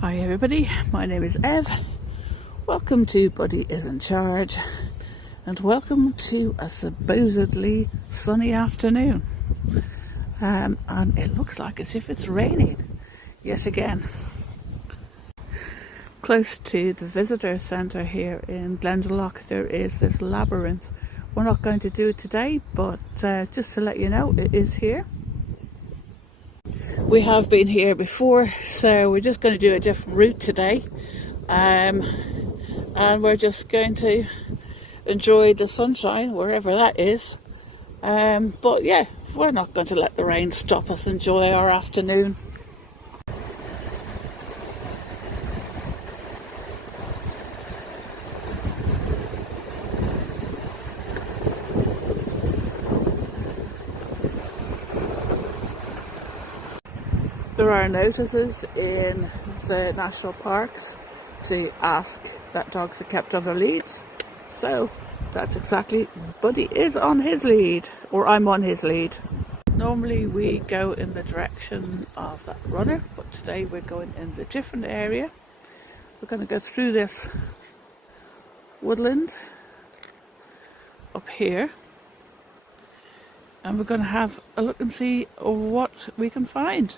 Hi everybody, my name is Ev. Welcome to Buddy is in Charge and welcome to a supposedly sunny afternoon. And it looks like as if it's raining yet again. Close to the visitor centre here in Glendalough there is this labyrinth. We're not going to do it today, but just to let you know, it is here. We have been here before, so we're just going to do a different route today, and we're just going to enjoy the sunshine wherever that is, but yeah, we're not going to let the rain stop us enjoy our afternoon. There are notices in the national parks to ask that dogs are kept on their leads. So that's exactly, Buddy is on his lead, or I'm on his lead. Normally we go in the direction of that runner, but today we're going in the different area. We're going to go through this woodland up here, and we're going to have a look and see what we can find.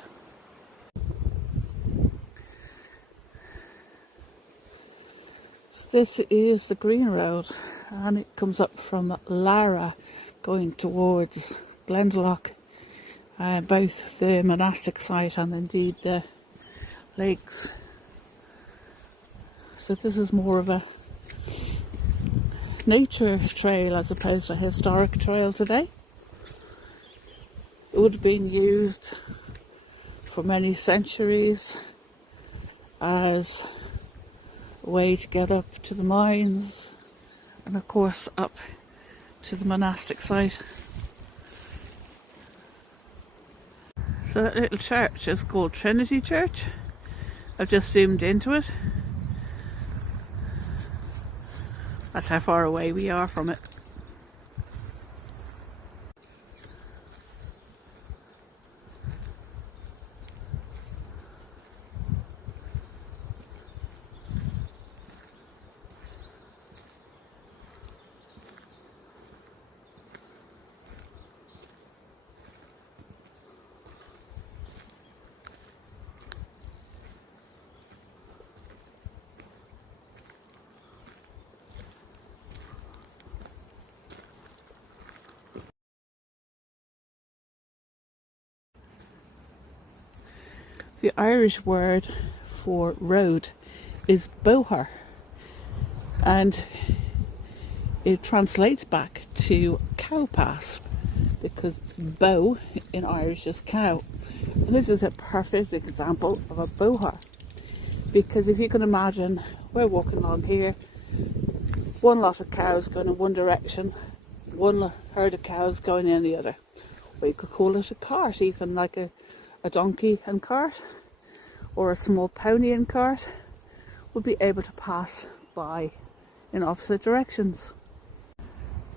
So this is the Green Road, and it comes up from Lara going towards Glendalough, both the monastic site and indeed the lakes. So this is more of a nature trail as opposed to a historic trail today. It would have been used for many centuries as a way to get up to the mines and of course up to the monastic site. So that little church is called Trinity Church. I've just zoomed into it. That's how far away we are from it. The Irish word for road is boher, and it translates back to cow pass, because bow in Irish is cow. And this is a perfect example of a boher, because if you can imagine, we're walking along here, one lot of cows going in one direction, one herd of cows going in the other. Or you could call it a cart, even like a donkey and cart, or a small pony and cart would be able to pass by in opposite directions.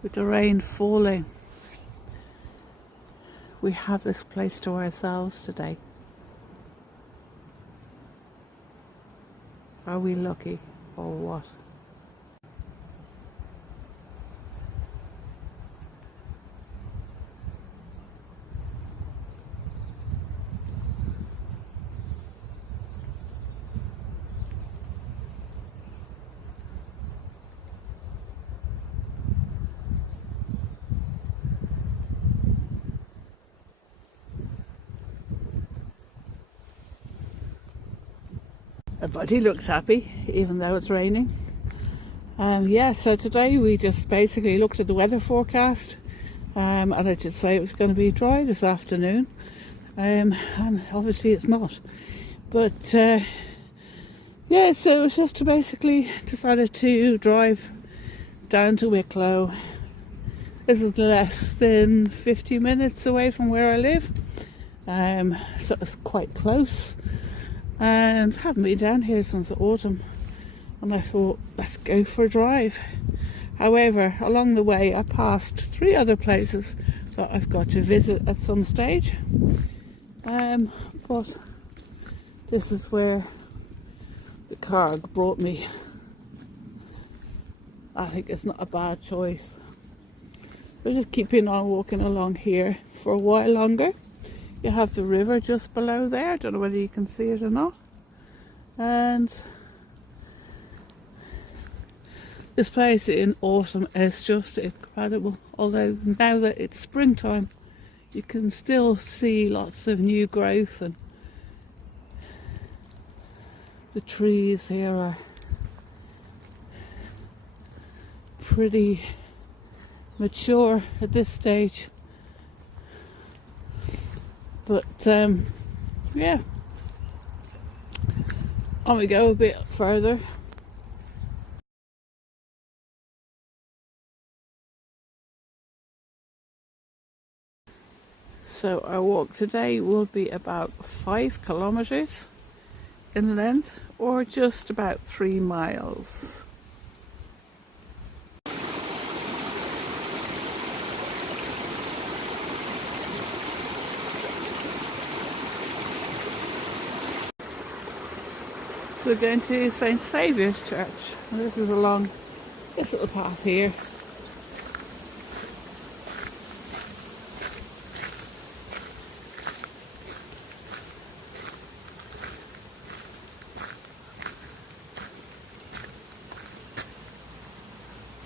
With the rain falling, we have this place to ourselves today. Are we lucky or what? Buddy looks happy even though it's raining. Yeah, so today we just basically looked at the weather forecast, and I did say it was going to be dry this afternoon, and obviously it's not. But yeah, so it was just to basically decided to drive down to Wicklow. This is less than 50 minutes away from where I live, so it's quite close. And haven't been down here since the autumn, and I thought, let's go for a drive. However, along the way I passed 3 other places that I've got to visit at some stage, but this is where the car brought me, I think it's not a bad choice. We're just keeping on walking along here for a while longer. You have the river just below there. I don't know whether you can see it or not. And this place in autumn is just incredible. Although now that it's springtime, you can still see lots of new growth, and the trees here are pretty mature at this stage. But yeah, on we go a bit further. So our walk today will be about 5 kilometers in length, or just about 3 miles. So we're going to St. Saviour's Church, and this is along this little path here.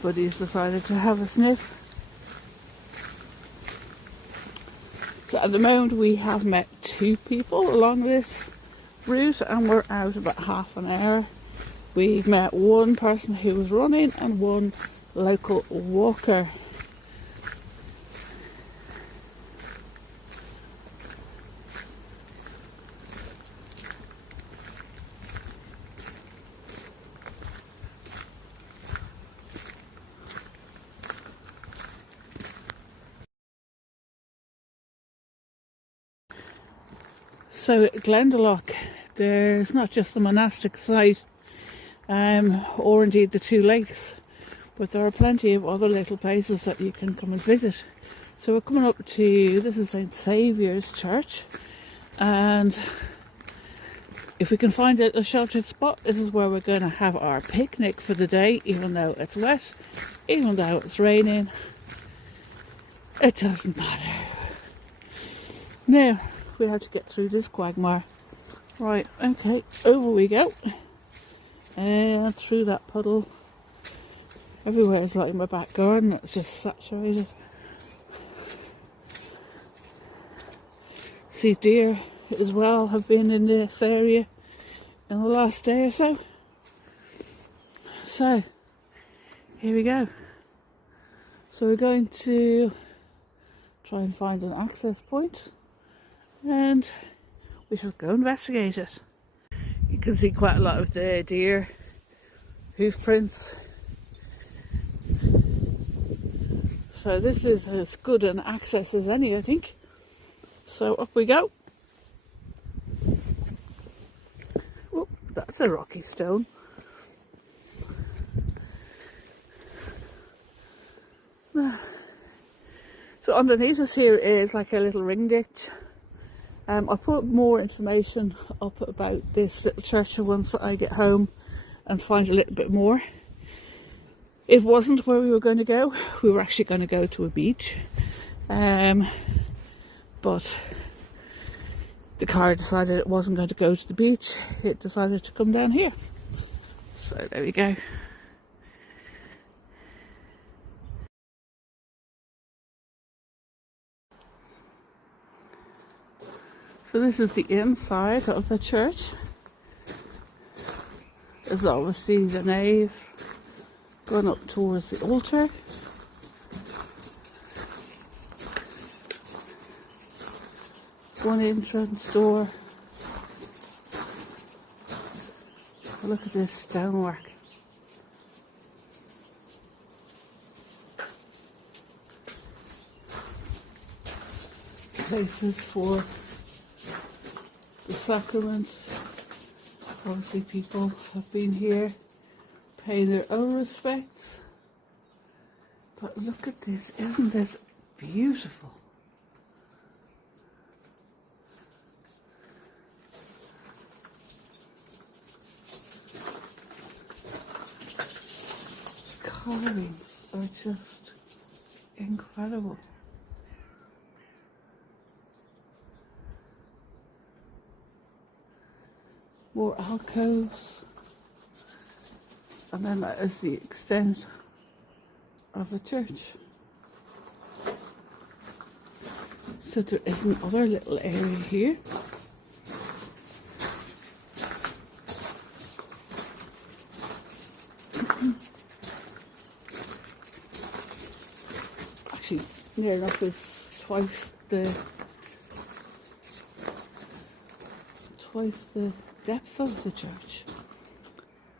But he's decided to have a sniff. So at the moment we have met 2 people along this route, and we're out about half an hour. We met one person who was running and one local walker. So at Glendalough, there's not just the monastic site, or indeed the 2 lakes, but there are plenty of other little places that you can come and visit. So we're coming up to, this is St. Saviour's Church, and if we can find a sheltered spot, this is where we're going to have our picnic for the day, even though it's wet, even though it's raining. It doesn't matter. Now, we have to get through this quagmire. Right, okay, over we go. And through that puddle. Everywhere is like in my back garden, it's just saturated. See, deer as well have been in this area in the last day or so. So, here we go. So we're going to try and find an access point, and we shall go investigate it. You can see quite a lot of the deer hoof prints. So this is as good an access as any, I think. So up we go. Oh, that's a rocky stone. So underneath us here is like a little ring ditch. I'll put more information up about this little church once I get home and find a little bit more. It wasn't where we were going to go. We were actually going to go to a beach. But the car decided it wasn't going to go to the beach. It decided to come down here. So there we go. So this is the inside of the church. There's obviously the nave going up towards the altar. One entrance door. Look at this stonework. Places for the sacrament. Obviously people have been here paying their own respects. But look at this, isn't this beautiful? carvings are just incredible. More alcoves, and then that is the extent of the church. So there is another little area here. Actually, near enough is twice the depth of the church.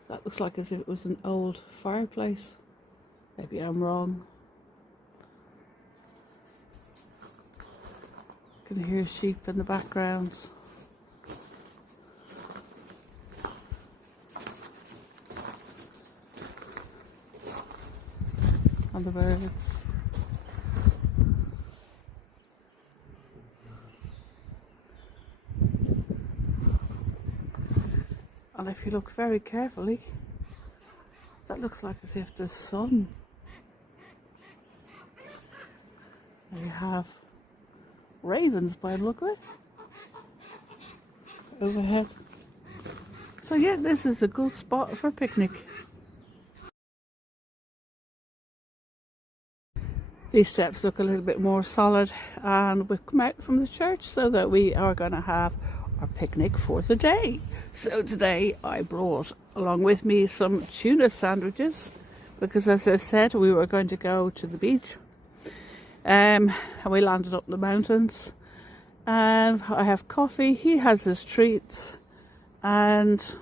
That looks like as if it was an old fireplace. Maybe I'm wrong. You can hear sheep in the background. And the birds. And if you look very carefully, that looks like as if the sun. There you have ravens by the look of it overhead. So yeah, this is a good spot for a picnic. These steps look a little bit more solid, and we've come out from the church so that we are going to have our picnic for the day. So today I brought along with me some tuna sandwiches because, as I said, we were going to go to the beach, and we landed up in the mountains, and I have coffee, he has his treats, and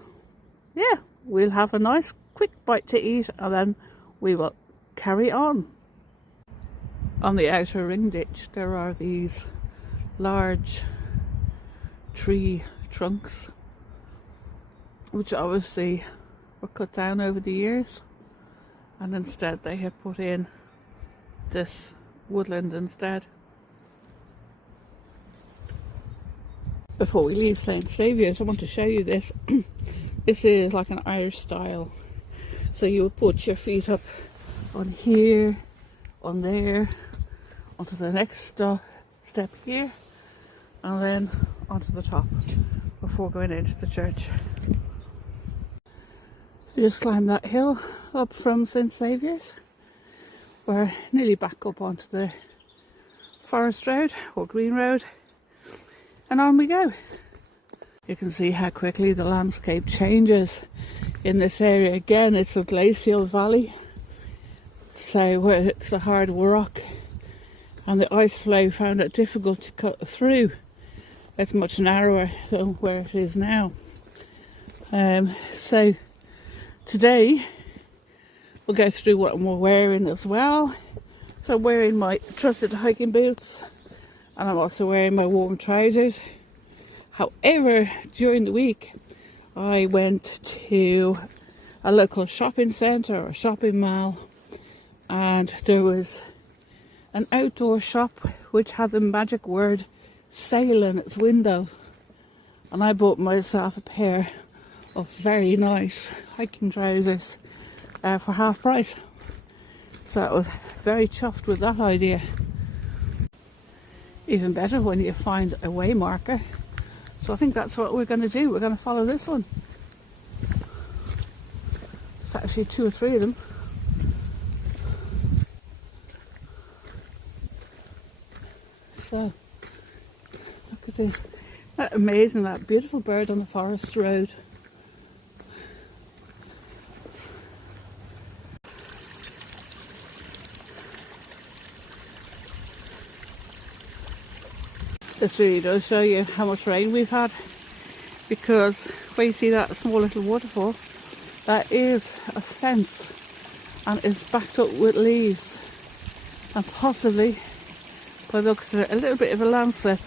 yeah, we'll have a nice quick bite to eat and then we will carry on. On the outer ring ditch there are these large tree trunks which obviously were cut down over the years, and instead they have put in this woodland instead. Before we leave St. Saviour's, I want to show you this. This is like an Irish style, so you would put your feet up on here, on there, onto the next step here, and then onto the top before going into the church. We just climbed that hill up from St. Saviour's. We're nearly back up onto the forest road or green road, and on we go. You can see how quickly the landscape changes in this area. Again, it's a glacial valley, so where it's a hard rock and the ice flow found it difficult to cut through. It's much narrower than where it is now. So today we'll go through what I'm wearing as well. So I'm wearing my trusted hiking boots, and I'm also wearing my warm trousers. However, during the week I went to a local shopping centre or shopping mall, and there was an outdoor shop which had the magic word sale in its window, and I bought myself a pair of very nice hiking trousers for half price. So I was very chuffed with that idea. Even better when you find a way marker. So I think that's what we're going to do. We're going to follow this one. There's actually 2 or 3 of them. So look at this. Isn't that amazing, that beautiful bird on the forest road. This really does show you how much rain we've had, because where you see that small little waterfall, that is a fence and is backed up with leaves, and possibly, by the looks of it, a little bit of a landslip.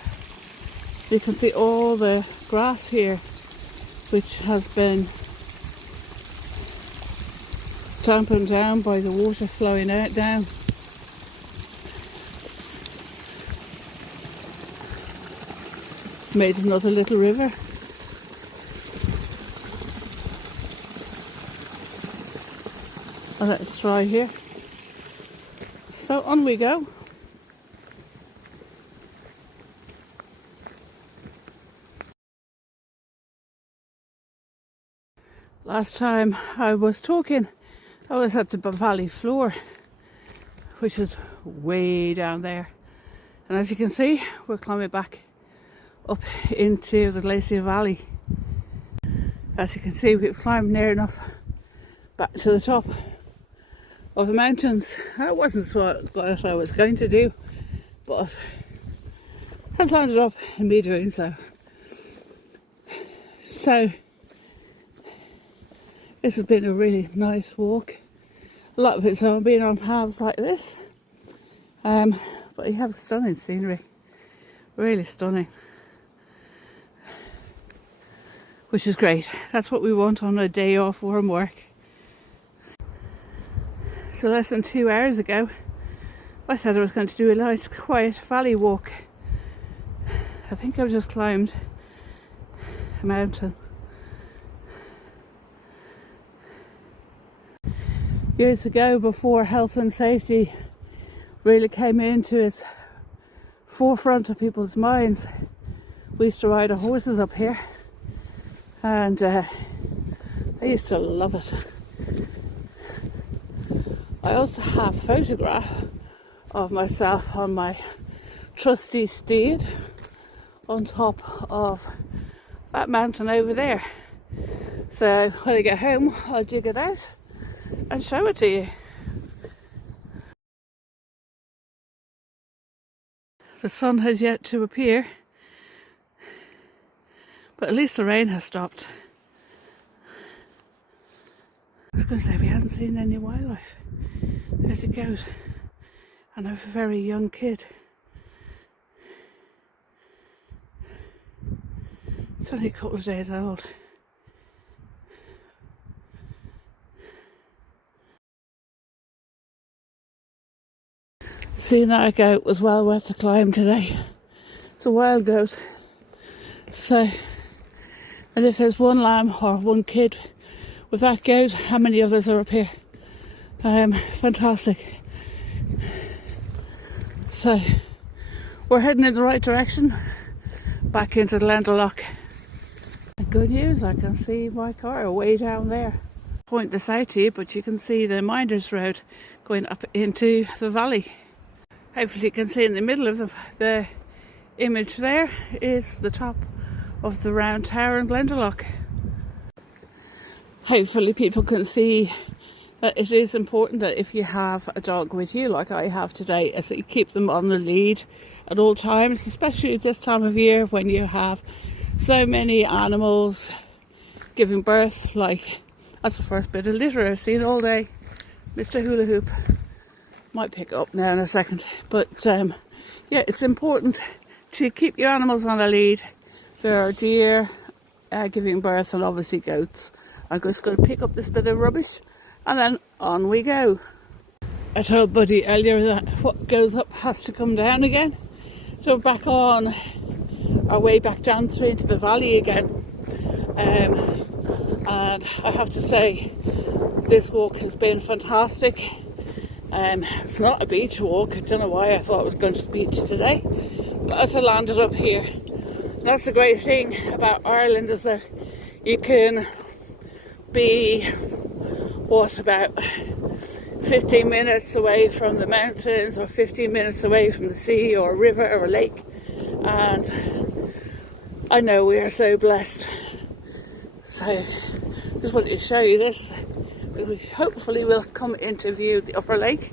You can see all the grass here which has been dampened down by the water flowing out down. Made another little river. I'll let it dry here. So on we go. Last time I was talking, I was at the valley floor, which is way down there. And as you can see, we're climbing back up into the Glacier Valley. As you can see, we've climbed near enough back to the top of the mountains. That wasn't what I was going to do, but has landed up in me doing so. So this has been a really nice walk. A lot of it's been on paths like this, but you have stunning scenery, really stunning, which is great. That's what we want on a day off from work. So less than 2 hours ago, I said I was going to do a nice quiet valley walk. I think I've just climbed a mountain. Years ago, before health and safety really came into its forefront of people's minds, we used to ride our horses up here, and I used to love it. I also have a photograph of myself on my trusty steed on top of that mountain over there. So when I get home, I'll dig it out and show it to you. The sun has yet to appear, but at least the rain has stopped. I was going to say, we haven't seen any wildlife. There's a goat and a very young kid. It's only a couple of days old. Seeing that goat was well worth the climb today. It's a wild goat. So, and if there's one lamb or one kid with that goat, how many others are up here? Fantastic. So, we're heading in the right direction, back into the Lenderloch. Good news, I can see my car way down there. Point this out to you, but you can see the Minders Road going up into the valley. Hopefully you can see in the middle of the image there is the top of the round tower in Lenderloch. Hopefully people can see that it is important that if you have a dog with you, like I have today, is that you keep them on the lead at all times, especially at this time of year when you have so many animals giving birth. Like, that's the first bit of litter I've seen all day. Mr. Hula Hoop might pick up now in a second, but yeah, it's important to keep your animals on a lead. There are deer giving birth, and obviously goats. I'm just going to pick up this bit of rubbish and then on we go. I told Buddy earlier that what goes up has to come down again, so back on our way back down through into the valley again. And I have to say, this walk has been fantastic. It's not a beach walk. I don't know why I thought I was going to the beach today, but as I landed up here, that's the great thing about Ireland, is that you can be about 15 minutes away from the mountains, or 15 minutes away from the sea or a river or a lake, and I know we are so blessed. So I just wanted to show you this. We hopefully will come into view the upper lake.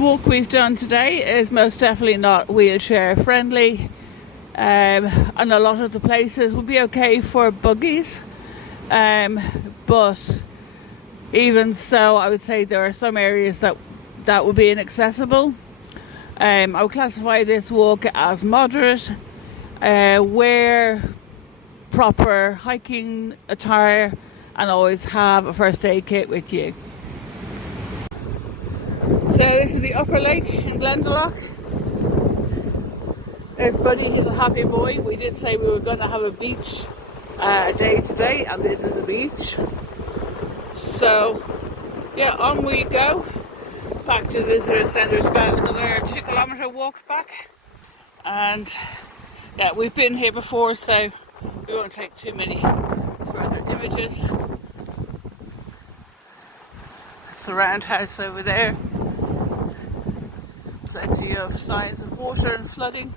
walk we've done today is most definitely not wheelchair friendly, and a lot of the places will be okay for buggies, but even so, I would say there are some areas that will be inaccessible. I would classify this walk as moderate. Wear proper hiking attire and always have a first aid kit with you. So this is the upper lake in Glendalough. There's Buddy, he's a happy boy. We did say we were going to have a beach day today, and this is a beach. So yeah, on we go. Back to the visitor centre. It's about another 2 kilometre walk back. And yeah, we've been here before, so we won't take too many further images. It's the roundhouse over there. Plenty of signs of water and flooding.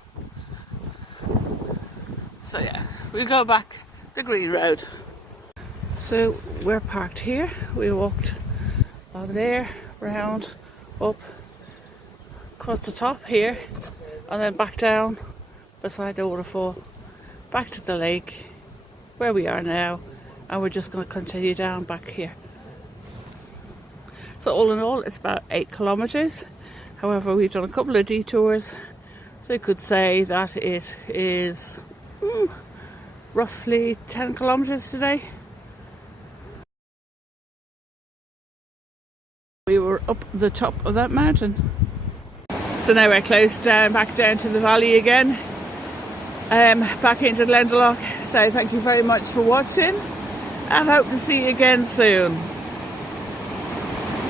So yeah, we'll go back the green road. So we're parked here. We walked on there, round, up, across the top here, and then back down beside the waterfall, back to the lake where we are now, and we're just going to continue down back here. So all in all, it's about 8 kilometres. However, we've done a couple of detours, so you could say that it is roughly 10 kilometres today. We were up the top of that mountain. So now we're close down, back down to the valley again, back into Glendalough. So thank you very much for watching, and hope to see you again soon.